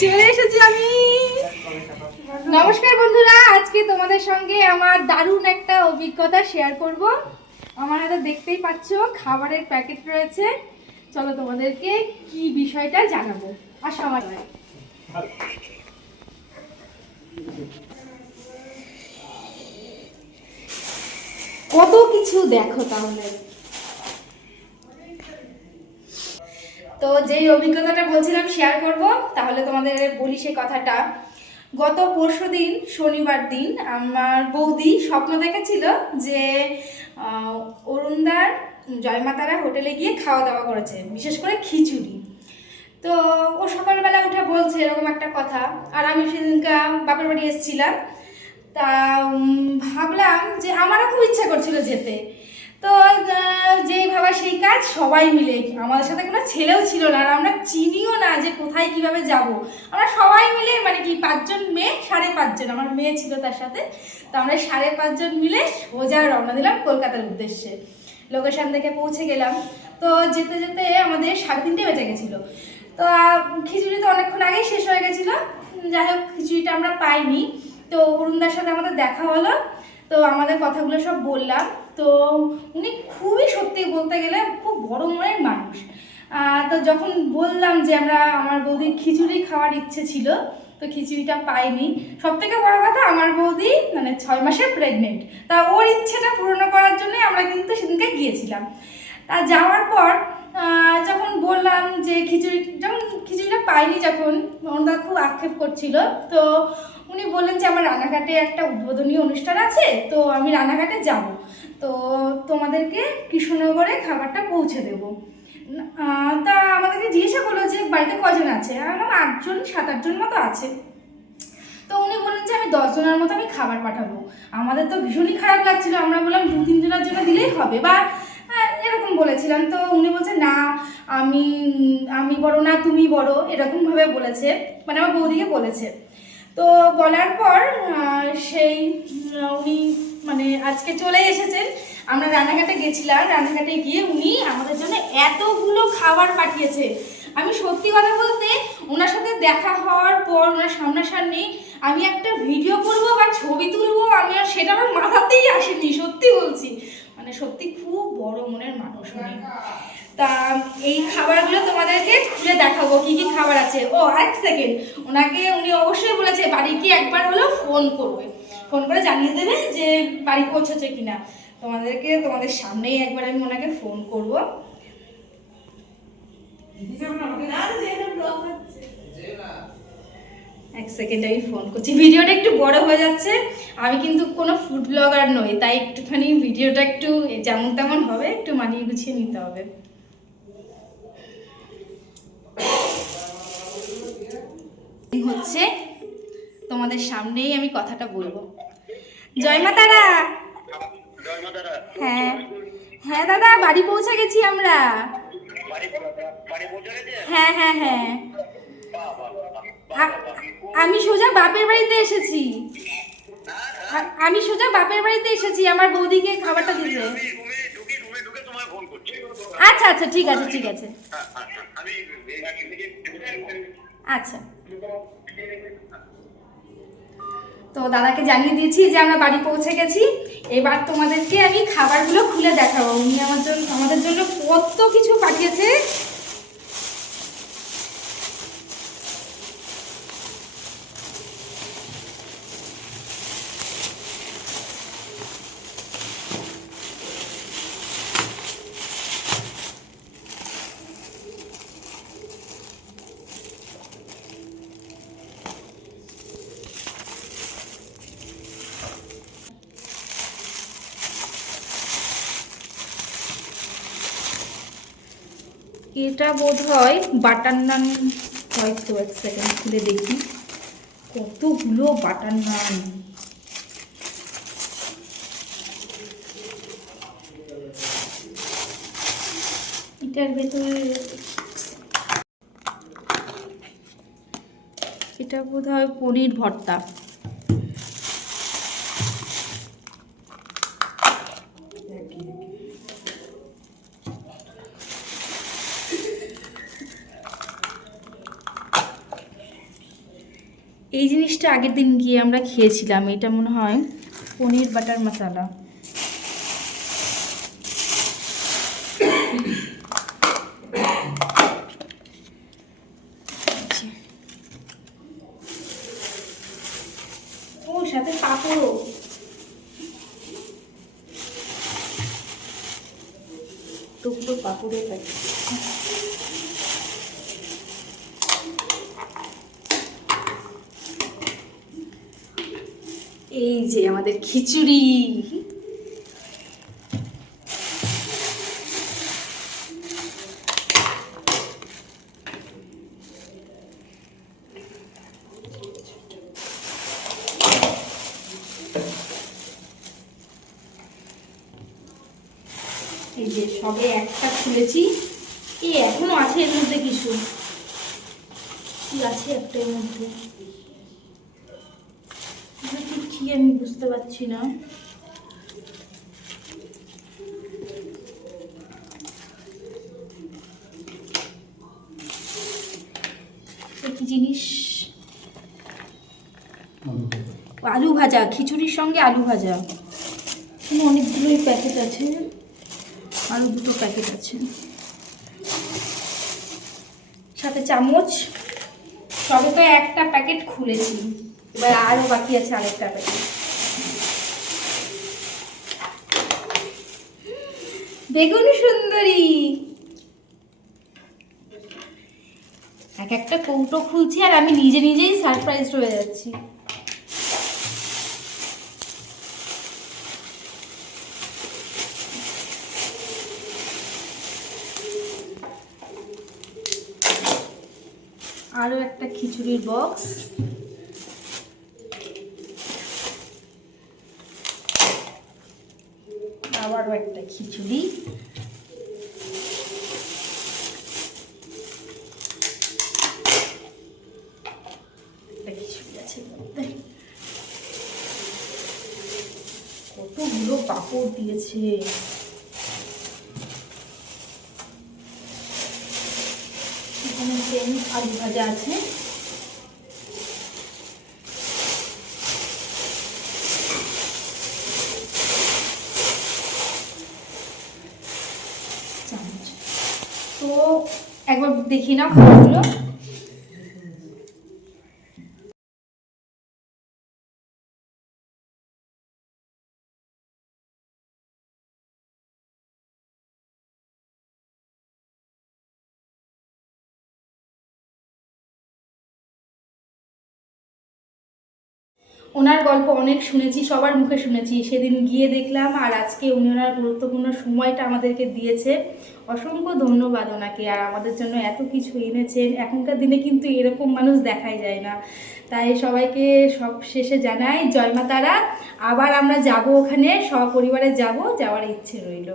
চলে এসেছি আমি। নমস্কার বন্ধুরা, আজকে তোমাদের সঙ্গে আমার দারুণ একটা অভিজ্ঞতা শেয়ার করব। আমার হাতে দেখতেই পাচ্ছ খাবারের প্যাকেট রয়েছে। চলো তোমাদেরকে কি বিষয়টা জানাবো। আসো আমার কত কিছু দেখো তাহলে। তো যেই অভিজ্ঞতাটা বলছিলাম শেয়ার করব, তাহলে তোমাদের বলি সেই কথাটা। গত পরশুদিন শনিবার দিন আমার বৌদি স্বপ্ন দেখেছিল যে অরুণদার জয়মাতারা হোটেলে গিয়ে খাওয়া দাওয়া করেছে, বিশেষ করে খিচুড়ি। তো ও সকালবেলা উঠে বলছে এরকম একটা কথা, আর আমি সেদিনকে বাপের বাড়ি এসেছিলাম। তা ভাবলাম যে আমারও খুব ইচ্ছা করছিল যেতে। তো যেই ভাবা সেই কাজ, সবাই মিলে, আমাদের সাথে কোনো ছেলেও ছিল না, আর আমরা চিনিও না যে কোথায় কিভাবে যাব। আমরা সবাই মিলে মানে কি 5 জন মেয়ে, 5.5 জন, আমার মেয়ে ছিল তার সাথে। তো আমরা 5.5 জন মিলে সোজা রওনা দিলাম কলকাতার উদ্দেশ্যে। লোকেশন থেকে পৌঁছে গেলাম। তো যেতে যেতে আমাদের 3:30 বেজে গেছিলো। তো খিচুড়ি তো অনেকক্ষণ আগেই শেষ হয়ে গেছিলো। যাই হোক, খিচুড়িটা আমরা পাইনি। তো অরুণদার সাথে আমাদের দেখা হলো। তো আমাদের কথাগুলো সব বললাম। তো উনি খুবই, সত্যি বলতে গেলে খুব বড় মনের মানুষ। তো যখন বললাম যে আমার বৌদির খিচুড়ি খাওয়ার ইচ্ছে ছিল, তো খিচুড়িটা পাইনি। সব থেকে বড় কথা, আমার বৌদি মানে 6 মাসের প্রেগনেন্ট। তা ওর ইচ্ছেটা পূরণ করার জন্যই আমরা কিন্তু সেদিনকে গিয়েছিলাম। তা যাওয়ার পর যখন বললাম যে খিচুড়িটা পাইনি, যখন ওনারা খুব আক্ষেপ করছিল, তো উনি বললেন যে আমার রানাঘাটে একটা উদ্বোধনী অনুষ্ঠান আছে, তো আমি রানাঘাটে যাব, তো তোমাদেরকে কৃষ্ণনগরে খাবারটা পৌঁছে দেব। তা আমাদেরকে জিজ্ঞাসা করলো যে বাড়িতে কজন আছে। আমার 8 জন 7-8 জন মতো আছে। তো উনি বললেন যে আমি 10 জনের মতো আমি খাবার পাঠাবো। আমাদের তো ভীষণই খারাপ লাগছিল। আমরা বললাম 2-3 জনের জন্য দিলেই হবে, বা এরকম বলেছিলাম। তো উনি বলছে না, আমি বড় না তুমি বড়, এরকমভাবে বলেছে, মানে আমার বৌদিকে বলেছে। তো বলার পর সেই উনি মানে আজকে চলে এসেছেন। আমরা রানাঘাটে গেছিলাম। রানাঘাটে গিয়ে উনি আমাদের জন্য এতগুলো খাবার পাঠিয়েছে। আমি সত্যি কথা বলতে, ওনার সাথে দেখা হওয়ার পর, ওনার সামনাসামনি আমি একটা ভিডিও করবো বা ছবি তুলবো, আমি আর সেটা আমার মাথাতেই আসেনি, সত্যি বলছি। মানে সত্যি খুব বড় মনের মানুষ উনি। তা এই খাবারগুলো তোমাদেরকে খুলে দেখাবো কি কি খাবার আছে। ও এক সেকেন্ড, উনি অবশ্যই বলেছে বাড়ি কি একবার হলেও ফোন করবে, ফোন করে জানিয়ে দেবে যে বাড়ি পৌঁছেছে কিনা। তোমাদের সামনেই একবার আমি ওনাকে ফোন করব। এক সেকেন্ড, আমি ফোন করছি। ভিডিওটা একটু বড় হয়ে যাচ্ছে, আমি কিন্তু কোনো ফুড ব্লগার নই, তাই একটুখানি ভিডিওটা একটু যেমন তেমন হবে, একটু মানিয়ে গুছিয়ে নিতে হবে। হচ্ছে তোমাদের সামনেই আমি কথাটা বলবো। জয় মা তারা। হ্যাঁ হ্যাঁ দাদা, বাড়ি পৌঁছে গেছি আমরা। হ্যাঁ হ্যাঁ হ্যাঁ, আমি সোজা বাপের বাড়িতে এসেছি। আমার বৌদিকে খাবারটা দিতে। আচ্ছা আচ্ছা, ঠিক আছে ঠিক আছে। আচ্ছা, তো দাদাকে জানিয়ে দিয়েছি যে আমরা বাড়ি পৌঁছে গেছি। এবার তোমাদেরকে আমি খাবারগুলো খুলে দেখাবো। উনি আমাদের জন্য কত কিছু পাঠিয়েছে। এটা বোধ হয় বাটার নান হয়তো। এক সেকেন্ড খুলে দেখি, কতগুলো বাটার নান। এটার ভেতরে এটা বোধ হয় পনির ভর্তা। এই জিনিসটা আগের দিন গিয়ে আমরা খেয়েছিলাম, এটা মনে হয় পনির বাটার মশলা। ও সাথে পাঁপড়ও। তো পুরো পাঁপড়ের প্যাকেট। এই যে আমাদের খিচুড়ি। এই যে সবে একটা খুলেছি, এই এখনো আছে এর মধ্যে কিছু, কি আছে একটা এর মধ্যে কি আমি বুঝতে পারছি না। কি জিনিস? আলু ভাজা, খিচুড়ির সঙ্গে আলু ভাজা। এখানে অনেকগুলোই প্যাকেট আছে, আরও দুটো প্যাকেট আছে, সাথে চামচ। সবে তো একটা প্যাকেট খুলেছি, এবার আরও বাকি আছে আরেকটা প্যাকেট। বেগুন সুন্দরী। এক একটা কৌটো খুলছি আর আমি নিজে নিজেই সারপ্রাইজড হয়ে যাচ্ছি। আরও একটা খিচুড়ির বক্স, আবারও একটা খিচুড়ি, কতগুলো পাঁপড় দিয়েছে। এখানে সেম আলু ভাজা আছে। চামচ তো একবার দেখি না খাবারগুলো। ওনার গল্প অনেক শুনেছি, সবার মুখে শুনেছি, সেদিন গিয়ে দেখলাম, আর আজকে উনি ওনার গুরুত্বপূর্ণ সময়টা আমাদেরকে দিয়েছে। অসংখ্য ধন্যবাদ ওনাকে, আর আমাদের জন্য এত কিছু এনেছেন। এখনকার দিনে কিন্তু এরকম মানুষ দেখাই যায় না। তাই সবাইকে সব শেষে জানাই জয় মা তারা। আবার আমরা যাব, ওখানে সপরিবারে যাব, যাওয়ার ইচ্ছে রইল।